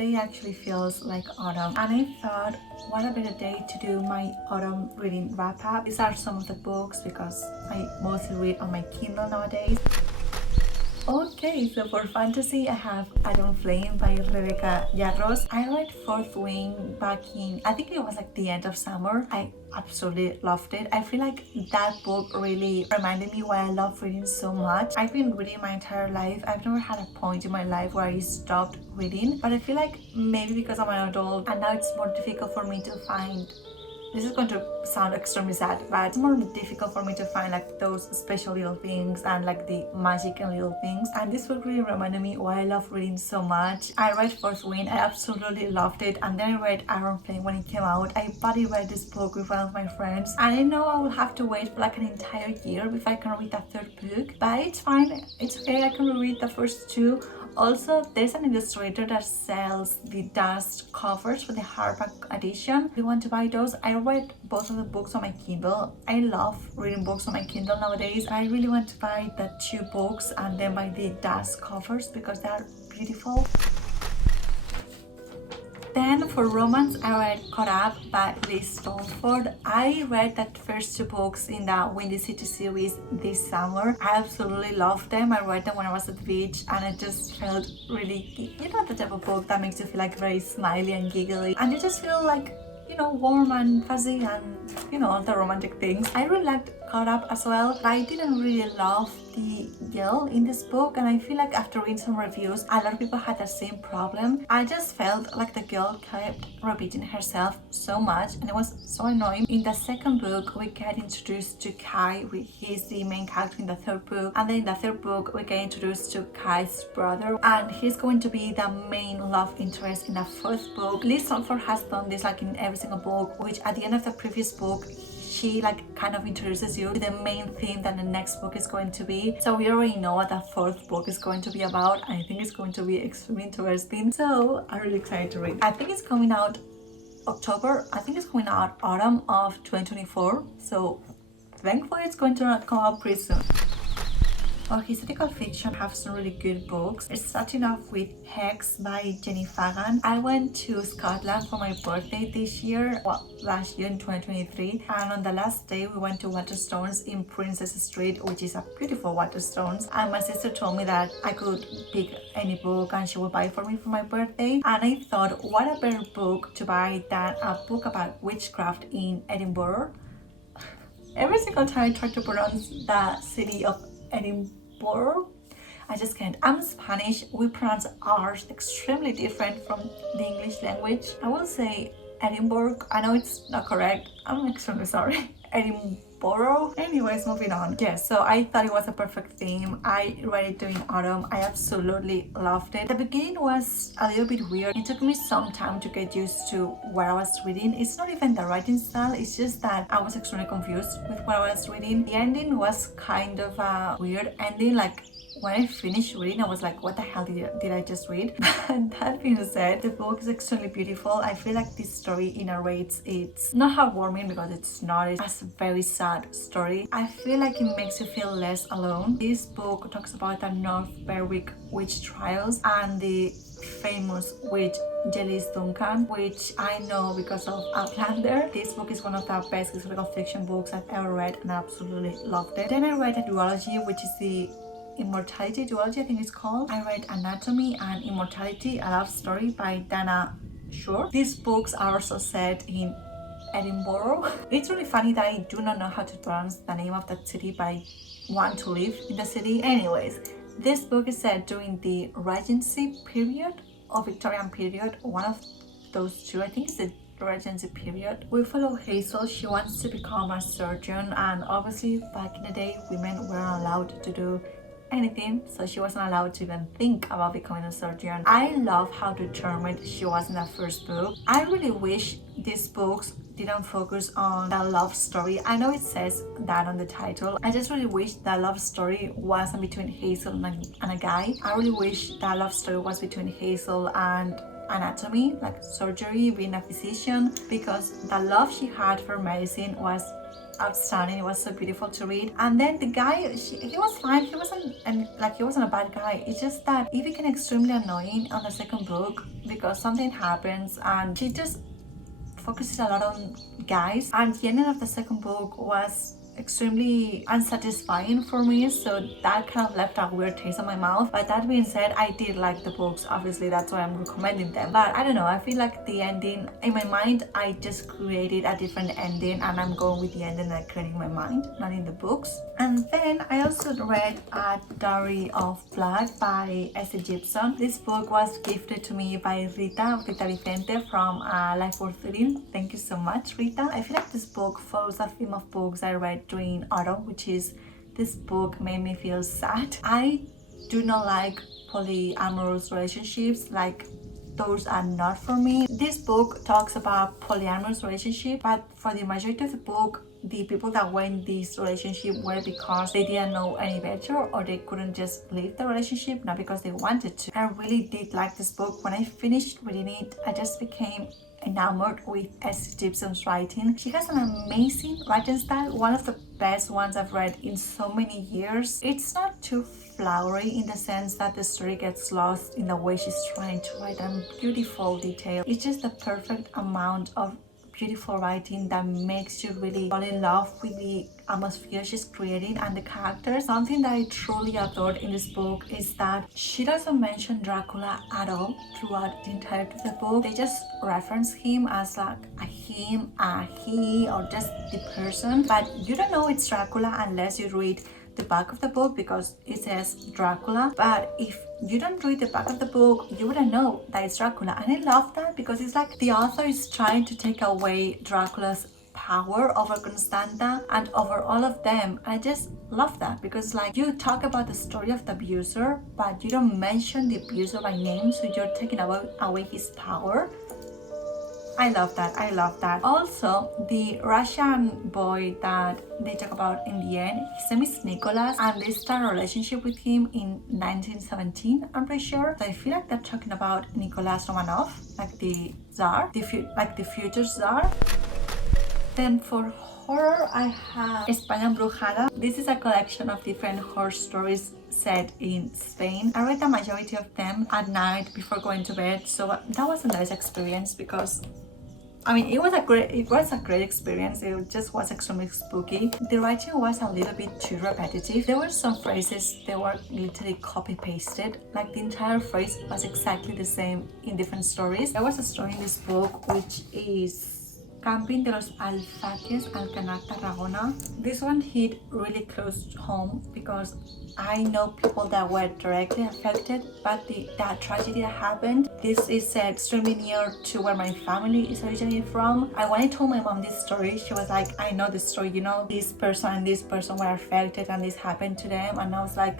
today actually feels like autumn, and I thought what a better day to do my autumn reading wrap up. These are some of the books because I mostly read on my Kindle nowadays. Okay, so for fantasy, I have Iron Flame by Rebecca Yarros. I read Fourth Wing back in, I think it was like the end of summer. I absolutely loved it. I feel like that book really reminded me why I love reading so much. I've been reading my entire life. I've never had a point in my life where I stopped reading, but I feel like maybe because I'm an adult and now it's more difficult for me to find, this is going to sound extremely sad, but it's more difficult for me to find like those special little things and like the magic in little things. And this book really reminded me why I love reading so much. I read Fourth Wing, I absolutely loved it, and then I read Iron Flame when it came out. I buddy read this book with one of my friends, and I know I will have to wait for like an entire year before I can read the third book, but it's fine, it's okay, I can reread the first two. Also, there's an illustrator that sells the dust covers for the hardback edition. If you want to buy those, I read both of the books on my Kindle. I love reading books on my Kindle nowadays. I really want to buy the two books and then buy the dust covers because they're beautiful. Then for romance, I read Caught Up by Liz Stoneford. I read that first two books in the Windy City series this summer. I absolutely loved them. I read them when I was at the beach and it just felt really, you know, the type of book that makes you feel like very smiley and giggly. And you just feel like, you know, warm and fuzzy and, you know, the romantic things. I really liked Caught Up as well, but I didn't really love the girl in this book, and I feel like after reading some reviews, a lot of people had the same problem. I just felt like the girl kept repeating herself so much and it was so annoying. In the second book, we get introduced to Kai. He's the main character in the third book, and then in the third book, we get introduced to Kai's brother, and he's going to be the main love interest in the fourth book. Liz Stoneford has done this like in every single book, which at the end of the previous book, she like kind of introduces you to the main theme that the next book is going to be. So we already know what the fourth book is going to be about. I think it's going to be extremely interesting. So I'm really excited to read. I think it's coming out October. I think it's coming out autumn of 2024. So thankfully it's going to come out pretty soon. For historical fiction, I have some really good books. It's starting off with Hex by Jenny Fagan. I went to Scotland for my birthday this year, well, last year in 2023, and on the last day we went to Waterstones in Princess Street, which is a beautiful Waterstones, and my sister told me that I could pick any book and she would buy it for me for my birthday, and I thought what a better book to buy than a book about witchcraft in Edinburgh. Every single time I try to pronounce the city of Edinburgh, I just can't. I'm Spanish. We pronounce R's extremely different from the English language. I will say Edinburgh. I know it's not correct. I'm extremely sorry. Edinburgh. Anyways, moving on. Yes, so I thought it was a perfect theme. I read it during autumn. I absolutely loved it. The beginning was a little bit weird. It took me some time to get used to what I was reading. It's not even the writing style, it's just that I was extremely confused with what I was reading. The ending was kind of a weird ending. Like when I finished reading, I was like, what the hell did I just read? But that being said, the book is extremely beautiful. I feel like this story it narrates, it's not heartwarming because it's not. It's a very sad story. I feel like it makes you feel less alone. This book talks about the North Berwick witch trials and the famous witch Jellis Duncan, which I know because of Outlander. This book is one of the best historical fiction books I've ever read and I absolutely loved it. Then I read a duology, which is the Immortality duology, I think it's called. I read Anatomy and Immortality, a love story by Dana Shore. These books are also set in Edinburgh. It's really funny that I do not know how to pronounce the name of that city, but I want to live in the city. Anyways, this book is set during the Regency period or Victorian period, one of those two. I think it's the Regency period. We follow Hazel. She wants to become a surgeon, and obviously back in the day women weren't allowed to do anything, so she wasn't allowed to even think about becoming a surgeon. I love how determined she was in that first book. I really wish these books didn't focus on the love story. I know it says that on the title. I just really wish that love story wasn't between Hazel and a guy. I really wish that love story was between Hazel and anatomy, like surgery, being a physician, because the love she had for medicine was outstanding. It was so beautiful to read. And then the guy, he was fine. He wasn't, and like he wasn't a bad guy. It's just that he became extremely annoying on the second book because something happens and she just focuses a lot on guys. And the ending of the second book was extremely unsatisfying for me, so that kind of left a weird taste in my mouth. But that being said, I did like the books, obviously, that's why I'm recommending them. But I don't know, I feel like the ending, in my mind, I just created a different ending and I'm going with the ending I created in my mind, not in the books. And then I also read A Diary of Blood by S. Gibson. This book was gifted to me by Rita Vicente from Life Worth Living. Thank you so much, Rita. I feel like this book follows a theme of books I read during autumn, which is this book made me feel sad. I do not like polyamorous relationships, like those are not for me. This book talks about polyamorous relationship, but for the majority of the book, the people that were in this relationship were because they didn't know any better or they couldn't just leave the relationship, not because they wanted to. I really did like this book. When I finished reading it, I just became enamored with S. Gibson's writing. She has an amazing writing style, one of the best ones I've read in so many years. It's not too flowery in the sense that the story gets lost in the way she's trying to write and beautiful detail. It's just the perfect amount of beautiful writing that makes you really fall in love with the atmosphere she's creating and the characters. Something that I truly adored in this book is that she doesn't mention Dracula at all throughout the entirety of the book. They just reference him as like a him, a he, or just the person, but you don't know it's Dracula unless you read the back of the book because it says Dracula. But if you don't read the back of the book, you wouldn't know that it's Dracula. And I love that because it's like the author is trying to take away Dracula's power over Constanta and over all of them. I just love that because like you talk about the story of the abuser, but you don't mention the abuser by name, so you're taking away his power. I love that. I love that. Also, the Russian boy that they talk about in the end, his name is Nicholas, and they start a relationship with him in 1917, I'm pretty sure. So I feel like they're talking about Nicholas Romanov, like the Tsar, like the future Tsar. Then for horror, I have España Embrujada. This is a collection of different horror stories set in Spain. I read the majority of them at night before going to bed, so that was a nice experience because I mean, it was a great experience. It just was extremely spooky. The writing was a little bit too repetitive. There were some phrases that were literally copy-pasted. Like the entire phrase was exactly the same in different stories. There was a story in this book which is Camping de los Alfaques, Alcanar, Tarragona. This one hit really close home because I know people that were directly affected by that tragedy that happened. This is extremely near to where my family is originally from. And when I told my mom this story, she was like, I know this story, you know, this person and this person were affected and this happened to them. And I was like,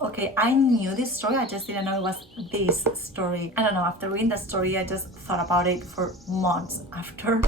okay, I knew this story, I just didn't know it was this story. I don't know, after reading the story, I just thought about it for months after.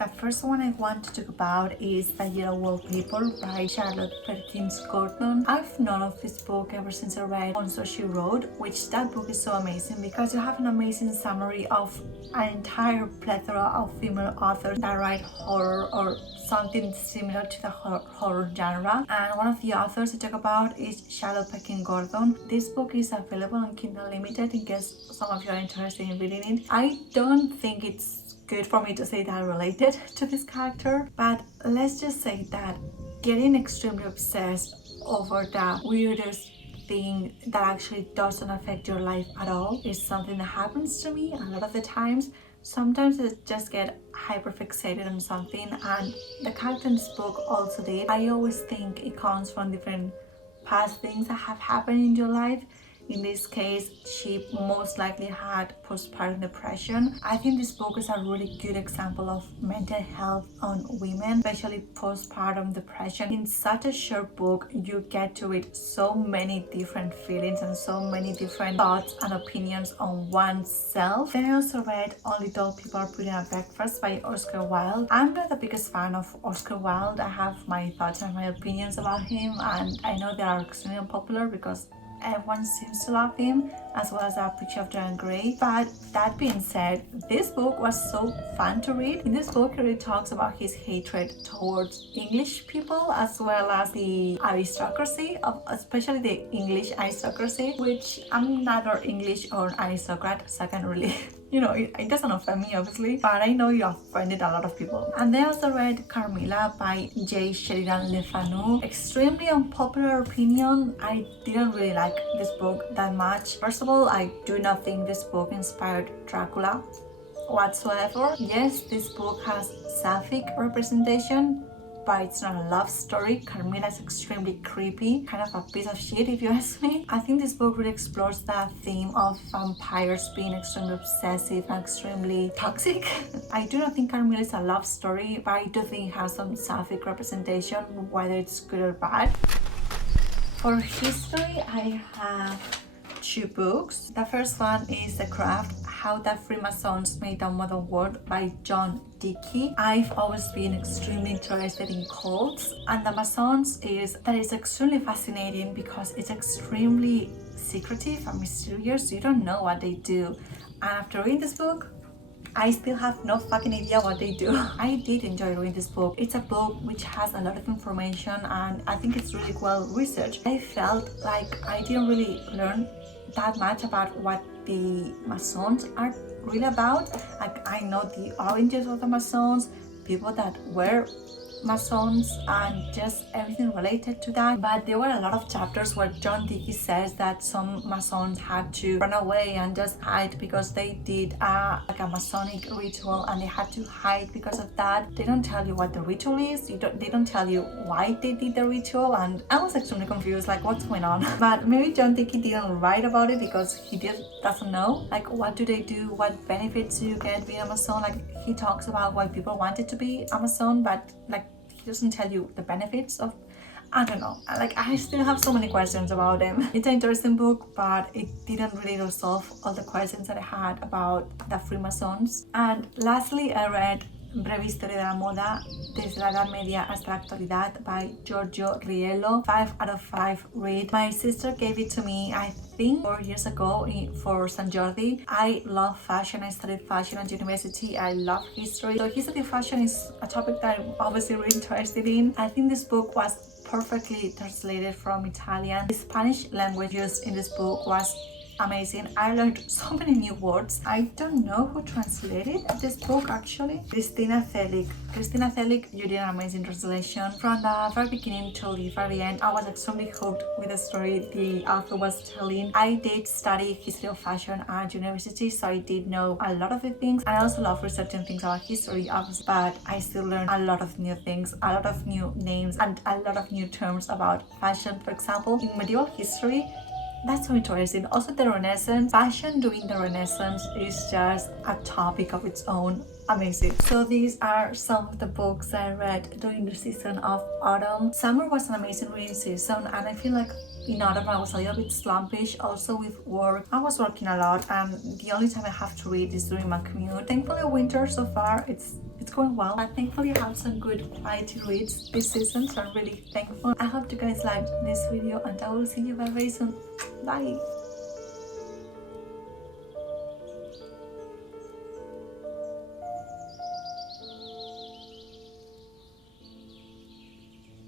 The first one I want to talk about is The Yellow Wallpaper by Charlotte Perkins Gordon. I've known of this book ever since I read So She Wrote, which that book is so amazing because you have an amazing summary of an entire plethora of female authors that write horror or something similar to the horror genre. And one of the authors I talk about is Charlotte Perkins Gordon. This book is available on Kindle Limited in case some of you are interested in reading it. I don't think it's good for me to say that related to this character, but let's just say that getting extremely obsessed over the weirdest thing that actually doesn't affect your life at all is something that happens to me a lot of the times. Sometimes I just get hyper fixated on something, and the character in this book also did. I always think it comes from different past things that have happened in your life. In this case, she most likely had postpartum depression. I think this book is a really good example of mental health on women, especially postpartum depression. In such a short book, you get to read so many different feelings and so many different thoughts and opinions on oneself. Then I also read Only Dull People Are Putting a Breakfast by Oscar Wilde. I'm not the biggest fan of Oscar Wilde. I have my thoughts and my opinions about him, and I know they are extremely unpopular because everyone seems to love him, as well as A Picture of Dorian Gray. But that being said, this book was so fun to read. In this book, he really talks about his hatred towards English people as well as the aristocracy, especially the English aristocracy, which I'm neither English or aristocrat, so I can really it doesn't offend me obviously, but I know you offended a lot of people. And then I also read Carmilla by J. Sheridan Le Fanu. Extremely unpopular opinion. I didn't really like this book that much. First of all, I do not think this book inspired Dracula whatsoever. Yes, this book has sapphic representation, but it's not a love story. Carmilla is extremely creepy, kind of a piece of shit if you ask me. I think this book really explores that theme of vampires being extremely obsessive and extremely toxic. I do not think Carmilla is a love story, but I do think it has some sapphic representation, whether it's good or bad. For history, I have 2 books. The first one is The Craft, How the Freemasons Made the Modern World by John Dickey. I've always been extremely interested in cults, and the Masons is extremely fascinating because it's extremely secretive and mysterious. You don't know what they do. And after reading this book, I still have no fucking idea what they do. I did enjoy reading this book. It's a book which has a lot of information and I think it's really well researched. I felt like I didn't really learn that much about what the Masons are really about. Like, I know the origins of the Masons, people that were Masons, and just everything related to that. But there were a lot of chapters where John Dickey says that some Masons had to run away and just hide because they did like a Masonic ritual and they had to hide because of that. They don't tell you what the ritual is. They don't tell you why they did the ritual, and I was extremely confused, like what's going on. But maybe John Dickey didn't write about it because he doesn't know, like what do they do, what benefits do you get being a Mason. Like, he talks about why people wanted to be a Mason, but like he doesn't tell you the benefits of, I don't know. Like, I still have so many questions about them. It's an interesting book, but it didn't really resolve all the questions that I had about the Freemasons. And lastly, I read Breve Historia de la Moda desde la Edad Media hasta la Actualidad by Giorgio Riello. 5 out of 5 read. My sister gave it to me, I think 4 years ago for San Jordi. I love fashion. I studied fashion at university. I love history. So history of fashion is a topic that I'm obviously really interested in. I think this book was perfectly translated from Italian. The Spanish language used in this book was amazing. I learned so many new words. I don't know who translated this book actually. Christina Thelig, you did an amazing translation. From the very beginning till the very end, I was extremely hooked with the story the author was telling. I did study history of fashion at university, so I did know a lot of the things. I also love researching things about history, obviously, but I still learned a lot of new things, a lot of new names, and a lot of new terms about fashion. For example, in medieval history, that's so interesting. Also, the Renaissance, fashion during the Renaissance is just a topic of its own. Amazing. So these are some of the books I read during the season of autumn. Summer was an amazing reading season, and I feel like in autumn I was a little bit slumpish. Also with work, I was working a lot, and the only time I have to read is during my commute. Thankfully, winter so far it's going well. I thankfully have some good quality reads this season, so I'm really thankful. I hope you guys liked this video, and I will see you very soon. Bye.